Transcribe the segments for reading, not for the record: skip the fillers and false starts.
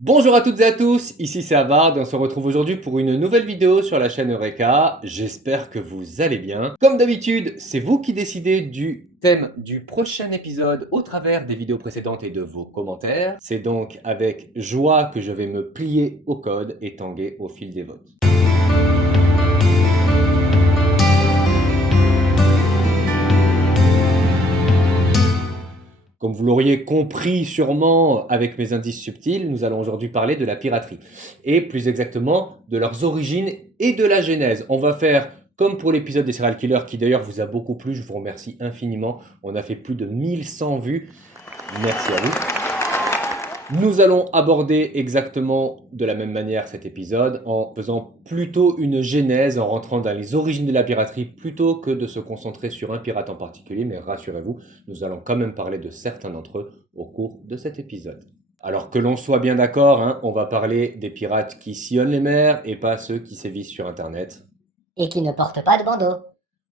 Bonjour à toutes et à tous, ici c'est Havard et on se retrouve aujourd'hui pour une nouvelle vidéo sur la chaîne Eureka. J'espère que vous allez bien. Comme d'habitude, c'est vous qui décidez du thème du prochain épisode au travers des vidéos précédentes et de vos commentaires. C'est donc avec joie que je vais me plier au code et tanguer au fil des votes. Comme vous l'auriez compris sûrement avec mes indices subtils, nous allons aujourd'hui parler de la piraterie. Et plus exactement de leurs origines et de la genèse. On va faire comme pour l'épisode des serial killers qui d'ailleurs vous a beaucoup plu, je vous remercie infiniment. On a fait plus de 1100 vues. Merci à vous. Nous allons aborder exactement de la même manière cet épisode en faisant plutôt une genèse, en rentrant dans les origines de la piraterie plutôt que de se concentrer sur un pirate en particulier, mais rassurez-vous, nous allons quand même parler de certains d'entre eux au cours de cet épisode. Alors que l'on soit bien d'accord, hein, on va parler des pirates qui sillonnent les mers et pas ceux qui sévissent sur internet. Et qui ne porte pas de bandeau.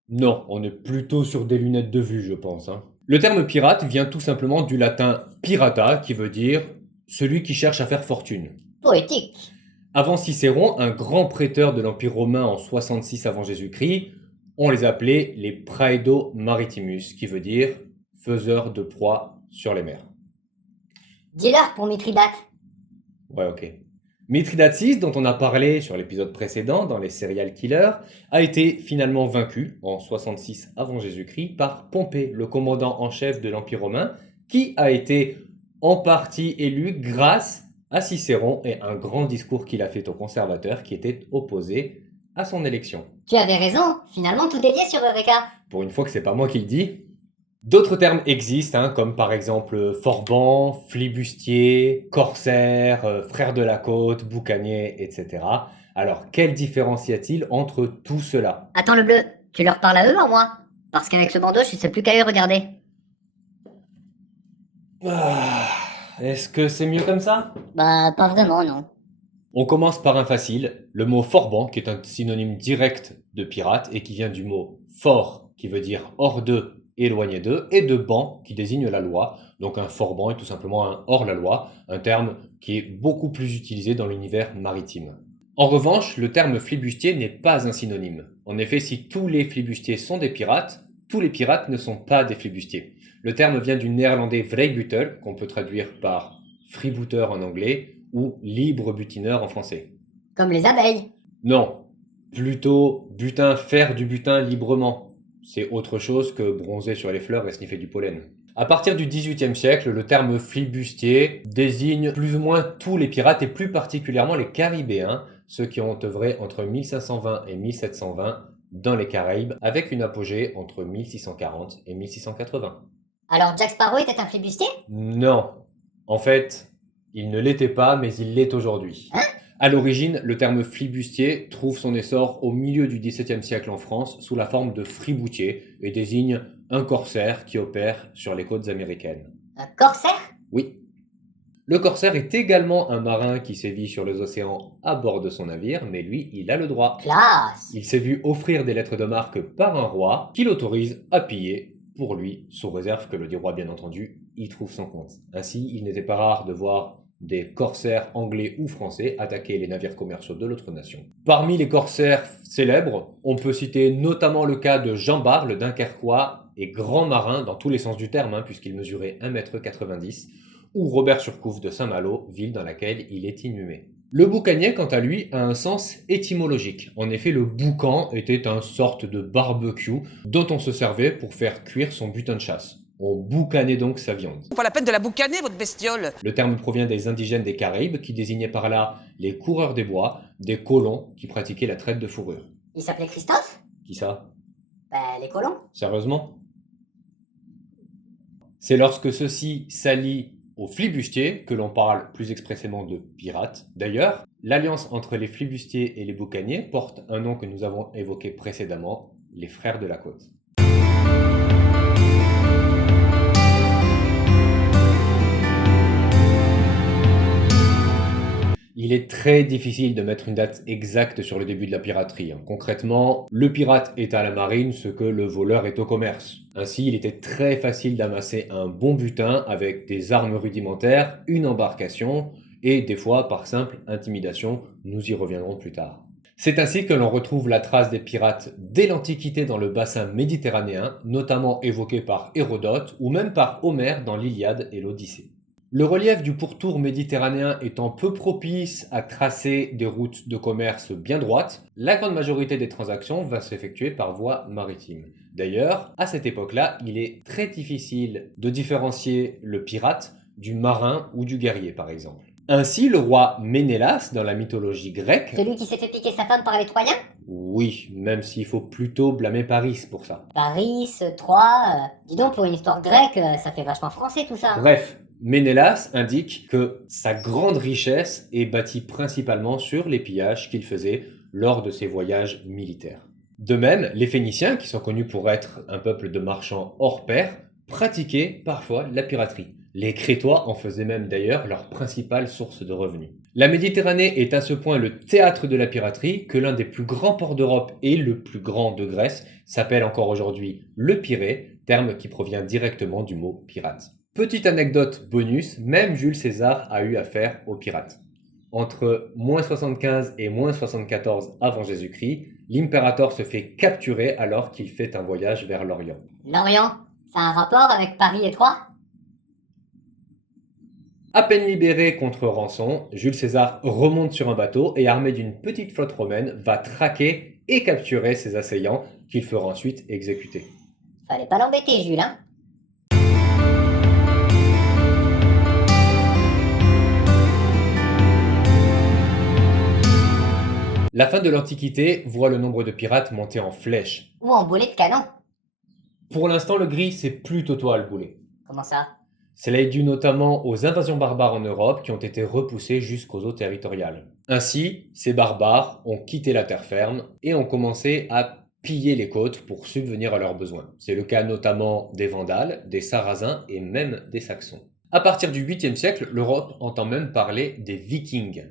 Non, on est plutôt sur des lunettes de vue, je pense, hein. Le terme pirate vient tout simplement du latin pirata, qui veut dire celui qui cherche à faire fortune. Poétique. Avant Cicéron, un grand préteur de l'Empire romain en 66 avant Jésus-Christ, on les appelait les praedo maritimus, qui veut dire faiseurs de proies sur les mers. Dealer pour Mithridate. Ouais, ok. Mithridates VI, dont on a parlé sur l'épisode précédent dans les serial killers, a été finalement vaincu en 66 avant Jésus-Christ par Pompée, le commandant en chef de l'Empire romain, qui a été en partie élu grâce à Cicéron et un grand discours qu'il a fait aux conservateurs qui étaient opposés à son élection. Tu avais raison, finalement tout est lié sur Eureka. Pour une fois que c'est pas moi qui le dis. D'autres termes existent, hein, comme par exemple forban, flibustier, corsaire, frère de la côte, boucanier, etc. Alors, quelle différence y a-t-il entre tout cela? Attends le bleu, tu leur parles à eux en moi? Parce qu'avec ce bandeau, je sais plus qu'à eux regarder. Est-ce que c'est mieux comme ça? Bah, pas vraiment, non. On commence par un facile, le mot forban, qui est un synonyme direct de pirate et qui vient du mot for, qui veut dire hors d'eux, éloigné d'eux, et de ban, qui désigne la loi. Donc un forban est tout simplement un hors-la-loi, un terme qui est beaucoup plus utilisé dans l'univers maritime. En revanche, le terme flibustier n'est pas un synonyme. En effet, si tous les flibustiers sont des pirates, tous les pirates ne sont pas des flibustiers. Le terme vient du néerlandais vrijbuter, qu'on peut traduire par freebooter en anglais, ou libre butineur en français. Comme les abeilles. Non, plutôt butin, faire du butin librement. C'est autre chose que bronzer sur les fleurs et sniffer du pollen. À partir du XVIIIe siècle, le terme flibustier désigne plus ou moins tous les pirates et plus particulièrement les Caribéens, ceux qui ont œuvré entre 1520 et 1720 dans les Caraïbes, avec une apogée entre 1640 et 1680. Alors Jack Sparrow était un flibustier? Non, en fait, il ne l'était pas, mais il l'est aujourd'hui. Hein? À l'origine, le terme flibustier trouve son essor au milieu du XVIIe siècle en France sous la forme de friboutier et désigne un corsaire qui opère sur les côtes américaines. Un corsaire? Oui. Le corsaire est également un marin qui sévit sur les océans à bord de son navire, mais lui, il a le droit. Classe. Il s'est vu offrir des lettres de marque par un roi qui l'autorise à piller pour lui, sous réserve que le dit roi, bien entendu, y trouve son compte. Ainsi, il n'était pas rare de voir des corsaires anglais ou français attaquer les navires commerciaux de l'autre nation. Parmi les corsaires célèbres, on peut citer notamment le cas de Jean Bart, le Dunkerquois et grand marin dans tous les sens du terme, puisqu'il mesurait 1,90 m, ou Robert Surcouf de Saint-Malo, ville dans laquelle il est inhumé. Le boucanier, quant à lui, a un sens étymologique. En effet, le boucan était une sorte de barbecue dont on se servait pour faire cuire son butin de chasse. On boucanait donc sa viande. Pas la peine de la boucaner, votre bestiole. Le terme provient des indigènes des Caraïbes qui désignaient par là les coureurs des bois, des colons qui pratiquaient la traite de fourrure. Il s'appelait Christophe? Qui ça? Bah, les colons. Sérieusement? C'est lorsque ceux-ci s'allient aux flibustiers que l'on parle plus expressément de pirates. D'ailleurs, l'alliance entre les flibustiers et les boucaniers porte un nom que nous avons évoqué précédemment, les frères de la côte. Il est très difficile de mettre une date exacte sur le début de la piraterie. Concrètement, le pirate est à la marine ce que le voleur est au commerce. Ainsi, il était très facile d'amasser un bon butin avec des armes rudimentaires, une embarcation et des fois par simple intimidation, nous y reviendrons plus tard. C'est ainsi que l'on retrouve la trace des pirates dès l'Antiquité dans le bassin méditerranéen, notamment évoqué par Hérodote ou même par Homère dans l'Iliade et l'Odyssée. Le relief du pourtour méditerranéen étant peu propice à tracer des routes de commerce bien droites, la grande majorité des transactions va s'effectuer par voie maritime. D'ailleurs, à cette époque-là, il est très difficile de différencier le pirate du marin ou du guerrier par exemple. Ainsi, le roi Ménélas, dans la mythologie grecque... Celui qui s'est fait piquer sa femme par les Troyens? Oui, même s'il faut plutôt blâmer Paris pour ça. Paris, Troie... dis donc, pour une histoire grecque, ça fait vachement français tout ça. Bref, Ménélas indique que sa grande richesse est bâtie principalement sur les pillages qu'il faisait lors de ses voyages militaires. De même, les Phéniciens, qui sont connus pour être un peuple de marchands hors pair, pratiquaient parfois la piraterie. Les Crétois en faisaient même d'ailleurs leur principale source de revenus. La Méditerranée est à ce point le théâtre de la piraterie que l'un des plus grands ports d'Europe et le plus grand de Grèce s'appelle encore aujourd'hui le Pirée, terme qui provient directement du mot pirate. Petite anecdote bonus, même Jules César a eu affaire aux pirates. Entre -75 et -74 avant Jésus-Christ, l'impérator se fait capturer alors qu'il fait un voyage vers l'Orient. L'Orient, ça a un rapport avec Paris et Troie? À peine libéré contre rançon, Jules César remonte sur un bateau et armé d'une petite flotte romaine va traquer et capturer ses assaillants qu'il fera ensuite exécuter. Fallait pas l'embêter, Jules, hein? La fin de l'Antiquité voit le nombre de pirates monter en flèche. Ou en boulet de canon. Pour l'instant, le gris, c'est plutôt toi à le bouler. Comment ça? Cela est dû notamment aux invasions barbares en Europe qui ont été repoussées jusqu'aux eaux territoriales. Ainsi, ces barbares ont quitté la terre ferme et ont commencé à piller les côtes pour subvenir à leurs besoins. C'est le cas notamment des Vandales, des Sarrasins et même des Saxons. À partir du 8e siècle, l'Europe entend même parler des Vikings,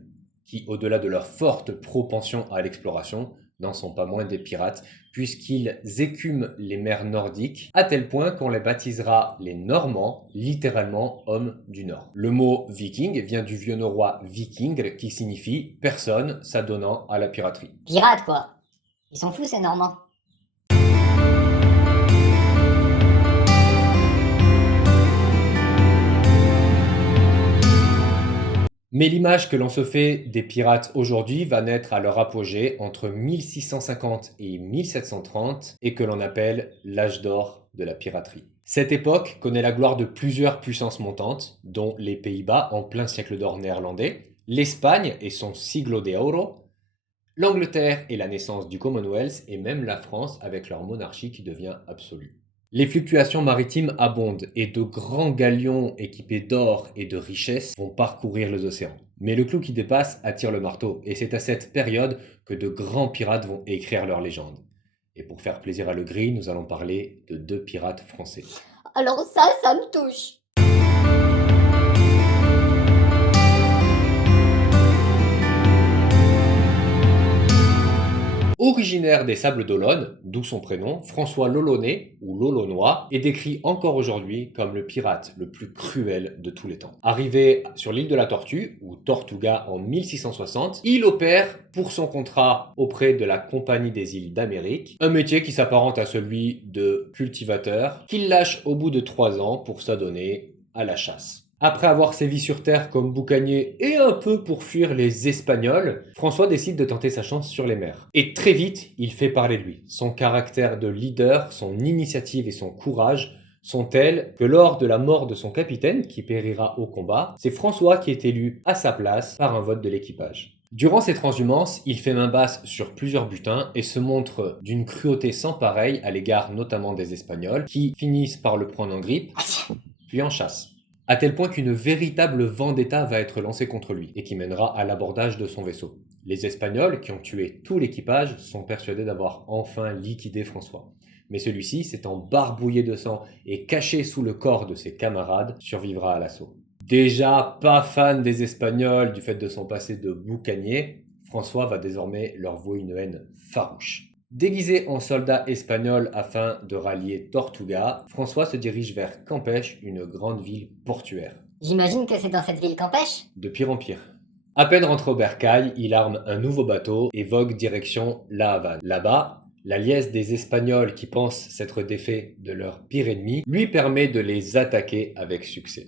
qui, au-delà de leur forte propension à l'exploration, n'en sont pas moins des pirates, puisqu'ils écument les mers nordiques, à tel point qu'on les baptisera les Normands, littéralement hommes du Nord. Le mot viking vient du vieux norrois viking, qui signifie personne s'adonnant à la piraterie. Pirates, quoi. Ils sont fous, ces Normands. Mais l'image que l'on se fait des pirates aujourd'hui va naître à leur apogée entre 1650 et 1730 et que l'on appelle l'âge d'or de la piraterie. Cette époque connaît la gloire de plusieurs puissances montantes, dont les Pays-Bas en plein siècle d'or néerlandais, l'Espagne et son siglo de oro, l'Angleterre et la naissance du Commonwealth et même la France avec leur monarchie qui devient absolue. Les fluctuations maritimes abondent et de grands galions équipés d'or et de richesses vont parcourir les océans. Mais le clou qui dépasse attire le marteau et c'est à cette période que de grands pirates vont écrire leur légende. Et pour faire plaisir à Le Gris, nous allons parler de 2 pirates français. Alors ça me touche. Originaire des Sables d'Olonne, d'où son prénom, François l'Olonnais ou l'Olonnois est décrit encore aujourd'hui comme le pirate le plus cruel de tous les temps. Arrivé sur l'île de la Tortue, ou Tortuga en 1660, il opère pour son contrat auprès de la Compagnie des îles d'Amérique, un métier qui s'apparente à celui de cultivateur, qu'il lâche au bout de 3 ans pour s'adonner à la chasse. Après avoir sévi sur terre comme boucanier et un peu pour fuir les Espagnols, François décide de tenter sa chance sur les mers. Et très vite, il fait parler de lui. Son caractère de leader, son initiative et son courage sont tels que lors de la mort de son capitaine, qui périra au combat, c'est François qui est élu à sa place par un vote de l'équipage. Durant ses transhumances, il fait main basse sur plusieurs butins et se montre d'une cruauté sans pareille à l'égard notamment des Espagnols, qui finissent par le prendre en grippe, puis en chasse. À tel point qu'une véritable vendetta va être lancée contre lui et qui mènera à l'abordage de son vaisseau. Les Espagnols, qui ont tué tout l'équipage, sont persuadés d'avoir enfin liquidé François. Mais celui-ci, s'étant barbouillé de sang et caché sous le corps de ses camarades, survivra à l'assaut. Déjà pas fan des Espagnols du fait de son passé de boucanier, François va désormais leur vouer une haine farouche. Déguisé en soldat espagnol afin de rallier Tortuga, François se dirige vers Campèche, une grande ville portuaire. J'imagine que c'est dans cette ville qu'en pêche. De pire en pire. À peine rentré au bercail, il arme un nouveau bateau et vogue direction La Havane. Là-bas, la liesse des Espagnols qui pensent s'être défaits de leur pire ennemi lui permet de les attaquer avec succès.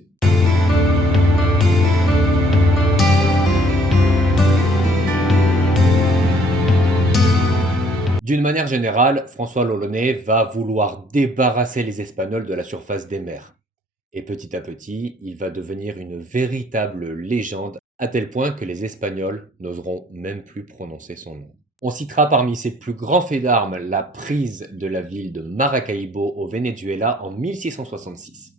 D'une manière générale, François l'Olonnais va vouloir débarrasser les Espagnols de la surface des mers. Et petit à petit, il va devenir une véritable légende, à tel point que les Espagnols n'oseront même plus prononcer son nom. On citera parmi ses plus grands faits d'armes la prise de la ville de Maracaibo au Venezuela en 1666.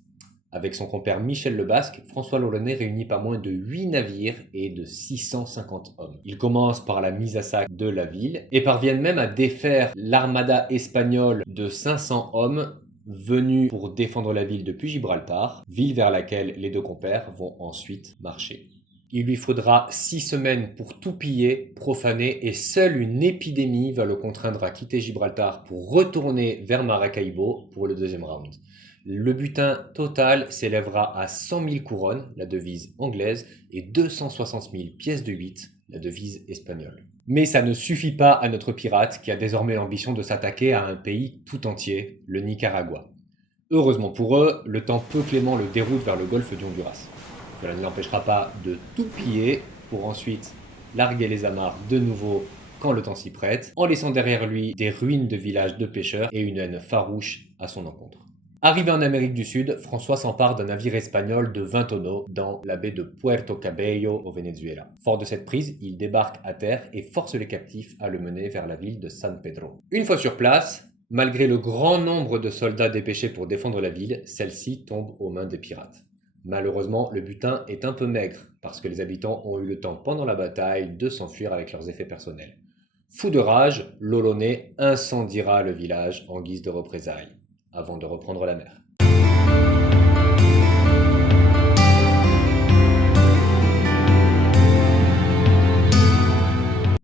Avec son compère Michel le Basque, François l'Olonnais réunit pas moins de 8 navires et de 650 hommes. Ils commencent par la mise à sac de la ville et parviennent même à défaire l'armada espagnole de 500 hommes venus pour défendre la ville depuis Gibraltar, ville vers laquelle les deux compères vont ensuite marcher. Il lui faudra 6 semaines pour tout piller, profaner, et seule une épidémie va le contraindre à quitter Gibraltar pour retourner vers Maracaibo pour le deuxième round. Le butin total s'élèvera à 100 000 couronnes, la devise anglaise, et 260 000 pièces de 8, la devise espagnole. Mais ça ne suffit pas à notre pirate qui a désormais l'ambition de s'attaquer à un pays tout entier, le Nicaragua. Heureusement pour eux, le temps peu clément le déroute vers le golfe du Honduras. Cela ne l'empêchera pas de tout piller pour ensuite larguer les amarres de nouveau quand le temps s'y prête, en laissant derrière lui des ruines de villages de pêcheurs et une haine farouche à son encontre. Arrivé en Amérique du Sud, François s'empare d'un navire espagnol de 20 tonneaux dans la baie de Puerto Cabello au Venezuela. Fort de cette prise, il débarque à terre et force les captifs à le mener vers la ville de San Pedro. Une fois sur place, malgré le grand nombre de soldats dépêchés pour défendre la ville, celle-ci tombe aux mains des pirates. Malheureusement, le butin est un peu maigre parce que les habitants ont eu le temps pendant la bataille de s'enfuir avec leurs effets personnels. Fou de rage, l'Olonnais incendiera le village en guise de représailles, avant de reprendre la mer.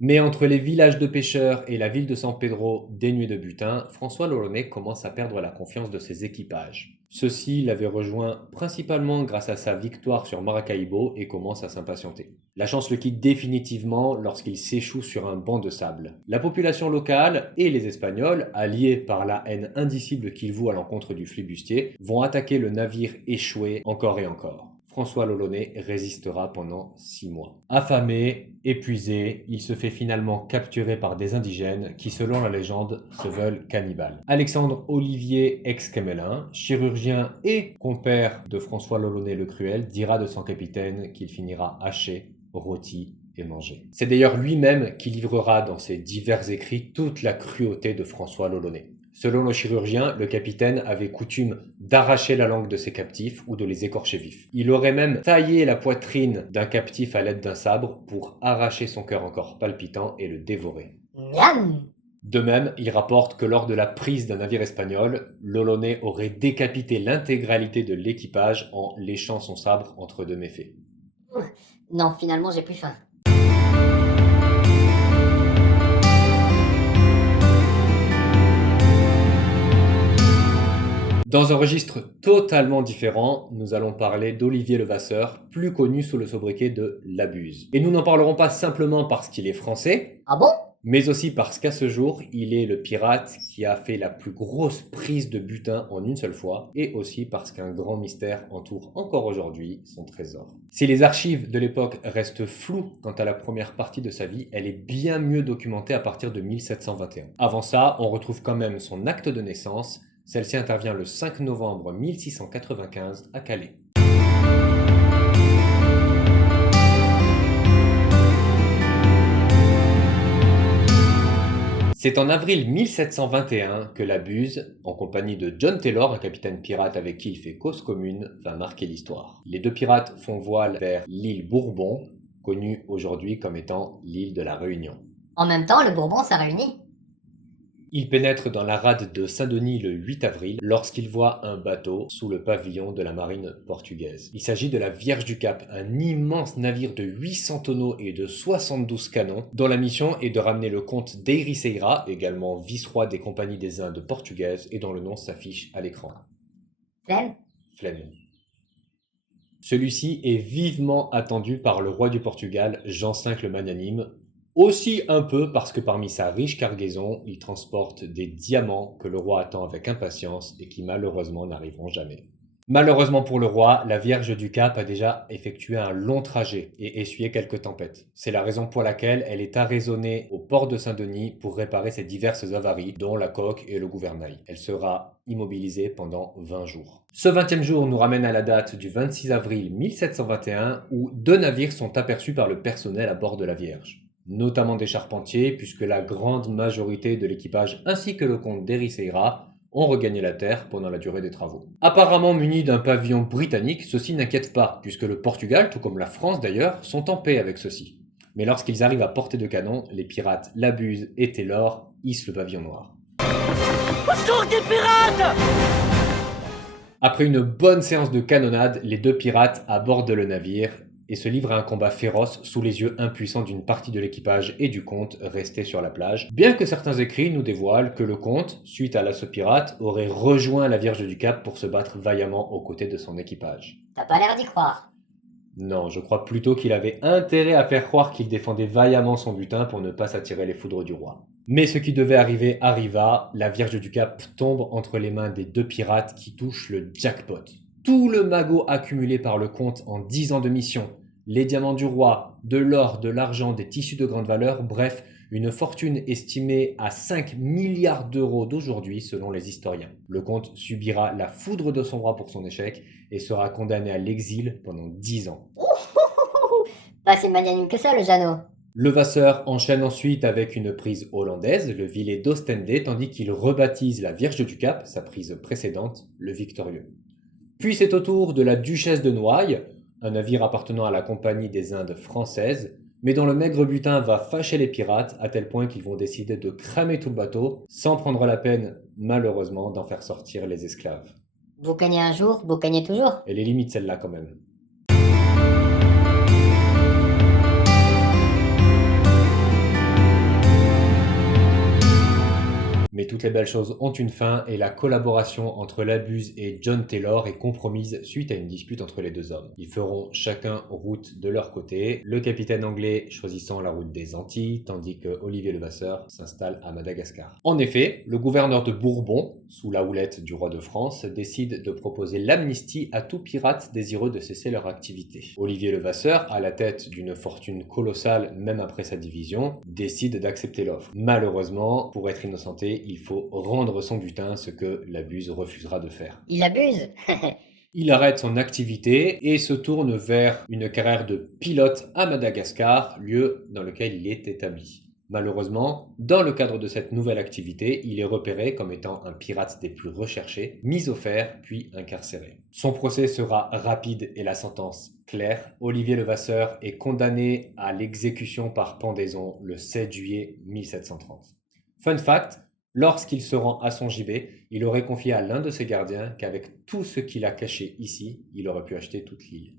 Mais entre les villages de pêcheurs et la ville de San Pedro dénuée de butin, François l'Olonnais commence à perdre la confiance de ses équipages. Ceux-ci l'avaient rejoint principalement grâce à sa victoire sur Maracaibo et commencent à s'impatienter. La chance le quitte définitivement lorsqu'il s'échoue sur un banc de sable. La population locale et les Espagnols, alliés par la haine indicible qu'ils vouent à l'encontre du flibustier, vont attaquer le navire échoué encore et encore. François l'Olonnais résistera pendant 6 mois. Affamé, épuisé, il se fait finalement capturer par des indigènes qui, selon la légende, se veulent cannibales. Alexandre Olivier Exquemelin, chirurgien et compère de François l'Olonnais le Cruel, dira de son capitaine qu'il finira haché, rôti et mangé. C'est d'ailleurs lui-même qui livrera dans ses divers écrits toute la cruauté de François l'Olonnais. Selon le chirurgien, le capitaine avait coutume d'arracher la langue de ses captifs ou de les écorcher vifs. Il aurait même taillé la poitrine d'un captif à l'aide d'un sabre pour arracher son cœur encore palpitant et le dévorer. Miam. De même, il rapporte que lors de la prise d'un navire espagnol, l'Olonnais aurait décapité l'intégralité de l'équipage en léchant son sabre entre deux méfaits. Non, finalement, j'ai plus faim. Dans un registre totalement différent, nous allons parler d'Olivier Levasseur, plus connu sous le sobriquet de Labuse. Et nous n'en parlerons pas simplement parce qu'il est français, Ah bon? mais aussi parce qu'à ce jour, il est le pirate qui a fait la plus grosse prise de butin en une seule fois, et aussi parce qu'un grand mystère entoure encore aujourd'hui son trésor. Si les archives de l'époque restent floues quant à la première partie de sa vie, elle est bien mieux documentée à partir de 1721. Avant ça, on retrouve quand même son acte de naissance. Celle-ci intervient le 5 novembre 1695 à Calais. C'est en avril 1721 que Labuse, en compagnie de John Taylor, un capitaine pirate avec qui il fait cause commune, va marquer l'histoire. Les deux pirates font voile vers l'île Bourbon, connue aujourd'hui comme étant l'île de la Réunion. En même temps, le Bourbon, ça réunit. Il pénètre dans la rade de Saint-Denis le 8 avril lorsqu'il voit un bateau sous le pavillon de la marine portugaise. Il s'agit de la Vierge du Cap, un immense navire de 800 tonneaux et de 72 canons dont la mission est de ramener le comte d'Ericeira, également vice-roi des compagnies des Indes portugaises et dont le nom s'affiche à l'écran. Flemme. Flemme. Celui-ci est vivement attendu par le roi du Portugal, Jean V le Magnanime, aussi un peu parce que parmi sa riche cargaison, il transporte des diamants que le roi attend avec impatience et qui malheureusement n'arriveront jamais. Malheureusement pour le roi, la Vierge du Cap a déjà effectué un long trajet et essuyé quelques tempêtes. C'est la raison pour laquelle elle est arraisonnée au port de Saint-Denis pour réparer ses diverses avaries, dont la coque et le gouvernail. Elle sera immobilisée pendant 20 jours. Ce 20e jour nous ramène à la date du 26 avril 1721 où 2 navires sont aperçus par le personnel à bord de la Vierge, notamment des charpentiers puisque la grande majorité de l'équipage ainsi que le comte d'Ericeira ont regagné la terre pendant la durée des travaux. Apparemment munis d'un pavillon britannique, ceci n'inquiète pas, puisque le Portugal, tout comme la France d'ailleurs, sont en paix avec ceux-ci. Mais lorsqu'ils arrivent à portée de canon, les pirates l'abusent et Taylor hisse le pavillon noir. Au secours des pirates! Après une bonne séance de canonnade, les 2 pirates abordent le navire et se livrent à un combat féroce sous les yeux impuissants d'une partie de l'équipage et du comte resté sur la plage, bien que certains écrits nous dévoilent que le comte, suite à l'assaut pirate, aurait rejoint la Vierge du Cap pour se battre vaillamment aux côtés de son équipage. T'as pas l'air d'y croire. Non, je crois plutôt qu'il avait intérêt à faire croire qu'il défendait vaillamment son butin pour ne pas s'attirer les foudres du roi. Mais ce qui devait arriver arriva, la Vierge du Cap tombe entre les mains des 2 pirates qui touchent le jackpot. Tout le magot accumulé par le comte en 10 ans de mission, les diamants du roi, de l'or, de l'argent, des tissus de grande valeur, bref, une fortune estimée à 5 milliards d'euros d'aujourd'hui selon les historiens. Le comte subira la foudre de son roi pour son échec et sera condamné à l'exil pendant 10 ans. Pas si magnanime que ça, le Jeannot. Levasseur enchaîne ensuite avec une prise hollandaise, le Villet d'Ostende, tandis qu'il rebaptise la Vierge du Cap, sa prise précédente, le Victorieux. Puis c'est au tour de la Duchesse de Noailles, un navire appartenant à la Compagnie des Indes françaises, mais dont le maigre butin va fâcher les pirates à tel point qu'ils vont décider de cramer tout le bateau, sans prendre la peine, malheureusement, d'en faire sortir les esclaves. Boucanier un jour, boucanier toujours. Elle est limite celle-là quand même. Mais toutes les belles choses ont une fin et la collaboration entre Labuse et John Taylor est compromise suite à une dispute entre les 2 hommes. Ils feront chacun route de leur côté, le capitaine anglais choisissant la route des Antilles, tandis que Olivier Levasseur s'installe à Madagascar. En effet, le gouverneur de Bourbon, sous la houlette du roi de France, décide de proposer l'amnistie à tout pirate désireux de cesser leur activité. Olivier Levasseur, à la tête d'une fortune colossale même après sa division, décide d'accepter l'offre. Malheureusement, pour être innocenté, il faut rendre son butin, ce que Labuse refusera de faire. Il abuse. Il arrête son activité et se tourne vers une carrière de pilote à Madagascar, lieu dans lequel il est établi. Malheureusement, dans le cadre de cette nouvelle activité, il est repéré comme étant un pirate des plus recherchés, mis au fer puis incarcéré. Son procès sera rapide et la sentence claire. Olivier Levasseur est condamné à l'exécution par pendaison le 7 juillet 1730. Fun fact, lorsqu'il se rend à son gibet, il aurait confié à l'un de ses gardiens qu'avec tout ce qu'il a caché ici, il aurait pu acheter toute l'île.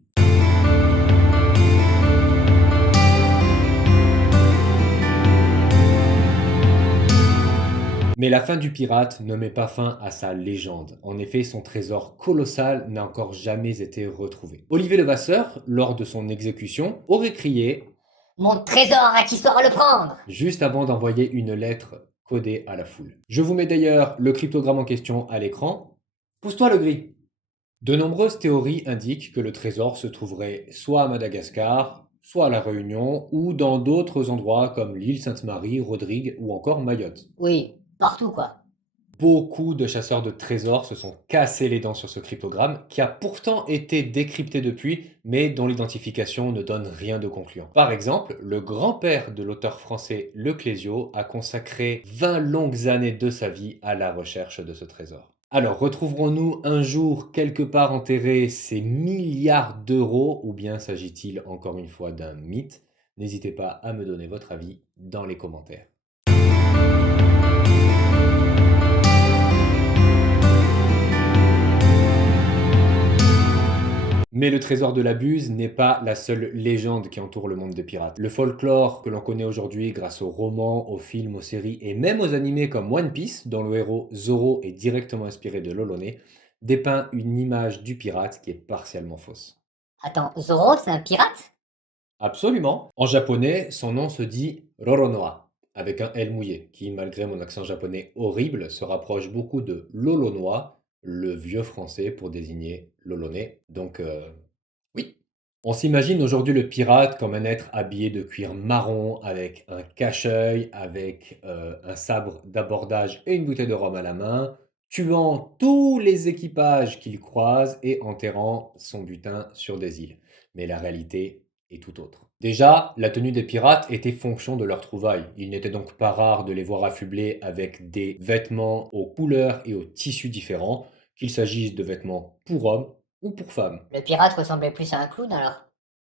Mais la fin du pirate ne met pas fin à sa légende. En effet, son trésor colossal n'a encore jamais été retrouvé. Olivier Levasseur, lors de son exécution, aurait crié « Mon trésor, à qui saura le prendre ?» juste avant d'envoyer une lettre codée à la foule. Je vous mets d'ailleurs le cryptogramme en question à l'écran. Pousse-toi le gris. De nombreuses théories indiquent que le trésor se trouverait soit à Madagascar, soit à La Réunion, ou dans d'autres endroits comme l'île Sainte-Marie, Rodrigue ou encore Mayotte. Oui, partout quoi. Beaucoup de chasseurs de trésors se sont cassés les dents sur ce cryptogramme, qui a pourtant été décrypté depuis, mais dont l'identification ne donne rien de concluant. Par exemple, le grand-père de l'auteur français Le Clésio a consacré 20 longues années de sa vie à la recherche de ce trésor. Alors, retrouverons-nous un jour quelque part enterrés ces milliards d'euros, ou bien s'agit-il encore une fois d'un mythe? N'hésitez pas à me donner votre avis dans les commentaires. Mais le trésor de la Buse n'est pas la seule légende qui entoure le monde des pirates. Le folklore que l'on connaît aujourd'hui grâce aux romans, aux films, aux séries et même aux animés comme One Piece, dont le héros Zoro est directement inspiré de l'Olonais, dépeint une image du pirate qui est partiellement fausse. Attends, Zoro, c'est un pirate? Absolument. En japonais, son nom se dit Roronoa, avec un L mouillé, qui, malgré mon accent japonais horrible, se rapproche beaucoup de Lolonois, le vieux français pour désigner l'Olonais. Donc, oui. On s'imagine aujourd'hui le pirate comme un être habillé de cuir marron, avec un cache-œil, avec un sabre d'abordage et une bouteille de rhum à la main, tuant tous les équipages qu'il croise et enterrant son butin sur des îles. Mais la réalité est tout autre. Déjà, la tenue des pirates était fonction de leur trouvaille. Il n'était donc pas rare de les voir affublés avec des vêtements aux couleurs et aux tissus différents, qu'il s'agisse de vêtements pour hommes ou pour femmes. Le pirate ressemblait plus à un clown alors.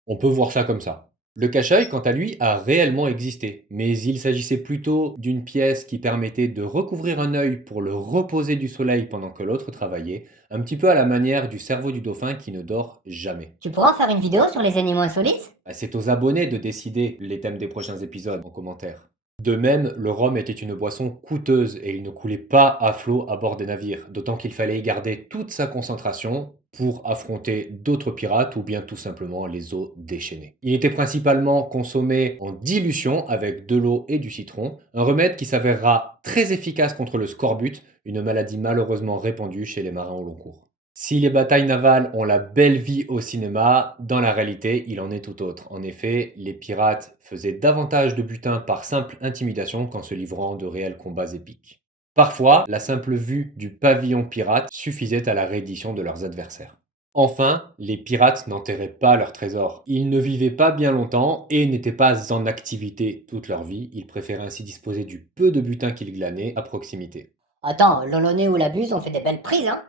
On peut voir ça comme ça. Le cache-œil, quant à lui, a réellement existé, mais il s'agissait plutôt d'une pièce qui permettait de recouvrir un œil pour le reposer du soleil pendant que l'autre travaillait, un petit peu à la manière du cerveau du dauphin qui ne dort jamais. Tu pourras en faire une vidéo sur les animaux insolites? C'est aux abonnés de décider les thèmes des prochains épisodes en commentaire. De même, le rhum était une boisson coûteuse et il ne coulait pas à flot à bord des navires, d'autant qu'il fallait y garder toute sa concentration pour affronter d'autres pirates ou bien tout simplement les eaux déchaînées. Il était principalement consommé en dilution avec de l'eau et du citron, un remède qui s'avérera très efficace contre le scorbut, une maladie malheureusement répandue chez les marins au long cours. Si les batailles navales ont la belle vie au cinéma, dans la réalité, il en est tout autre. En effet, les pirates faisaient davantage de butin par simple intimidation qu'en se livrant de réels combats épiques. Parfois, la simple vue du pavillon pirate suffisait à la reddition de leurs adversaires. Enfin, les pirates n'enterraient pas leurs trésors. Ils ne vivaient pas bien longtemps et n'étaient pas en activité toute leur vie. Ils préféraient ainsi disposer du peu de butin qu'ils glanaient à proximité. Attends, l'Olonais ou la Buse ont fait des belles prises, hein?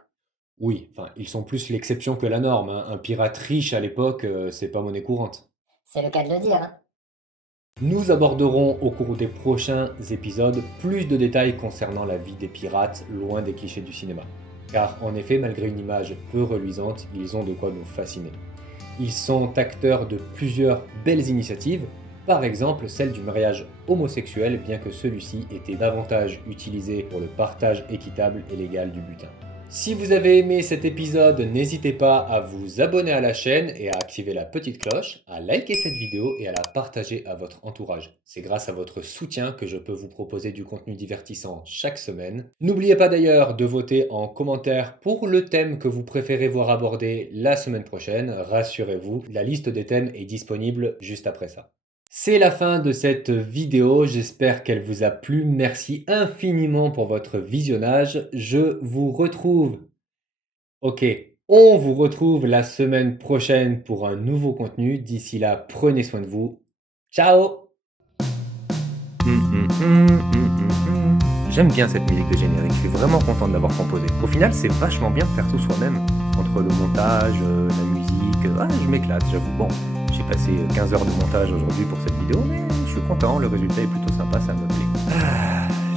Oui, enfin, ils sont plus l'exception que la norme, hein. Un pirate riche à l'époque, c'est pas monnaie courante. C'est le cas de le dire, hein? Nous aborderons au cours des prochains épisodes plus de détails concernant la vie des pirates, loin des clichés du cinéma. Car en effet, malgré une image peu reluisante, ils ont de quoi nous fasciner. Ils sont acteurs de plusieurs belles initiatives, par exemple celle du mariage homosexuel, bien que celui-ci était davantage utilisé pour le partage équitable et légal du butin. Si vous avez aimé cet épisode, n'hésitez pas à vous abonner à la chaîne et à activer la petite cloche, à liker cette vidéo et à la partager à votre entourage. C'est grâce à votre soutien que je peux vous proposer du contenu divertissant chaque semaine. N'oubliez pas d'ailleurs de voter en commentaire pour le thème que vous préférez voir abordé la semaine prochaine. Rassurez-vous, la liste des thèmes est disponible juste après ça. C'est la fin de cette vidéo, j'espère qu'elle vous a plu. Merci infiniment pour votre visionnage. Je vous retrouve. Ok, on vous retrouve la semaine prochaine pour un nouveau contenu. D'ici là, prenez soin de vous. Ciao. J'aime bien cette musique de générique, je suis vraiment content de l'avoir composée. Au final, c'est vachement bien de faire tout soi-même. Entre le montage, la musique, je m'éclate, j'avoue. Bon, j'ai passé 15 heures de montage aujourd'hui pour cette vidéo, mais je suis content, le résultat est plutôt sympa, ça me plaît.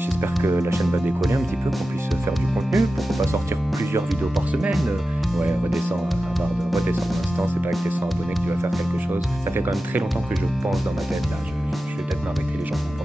J'espère que la chaîne va décoller un petit peu, qu'on puisse faire du contenu, pourquoi pas sortir plusieurs vidéos par semaine. Ouais, redescends l'instant, c'est pas avec tes 100 abonnés que tu vas faire quelque chose. Ça fait quand même très longtemps que je pense dans ma tête, là, je vais peut-être m'arrêter, les gens comprennent.